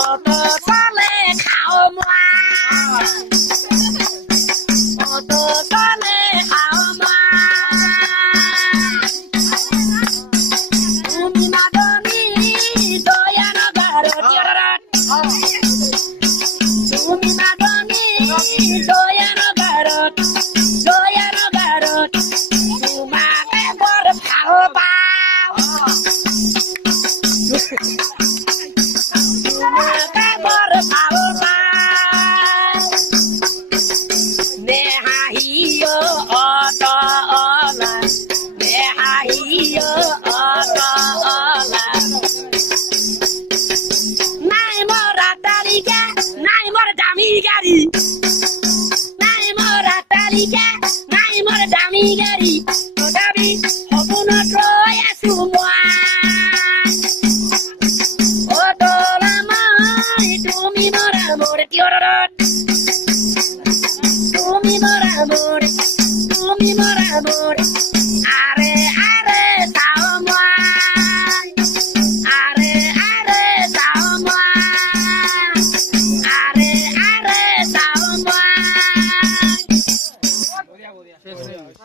অত চলে খাও মোৱা অত চলে খাও মোৱা তুমি মাদনী দয়ানগৰ তুমি মাদনী দয়ানগৰত তোমাকে বৰ ভাল পাওঁ তোমাকে বৰ ভাল পাওঁ নেহাহিও অত অলা নেহাহিও অত অলা নাই মোৰ আটালিকা নাই মোৰ দামী গাড়ী নাই মোৰ আটালিকা নাই মোৰ দামী গাড়ী তথাপি সপোনত ৰৈ আছো মই অ তলা মই তুমি মৰা মোৰ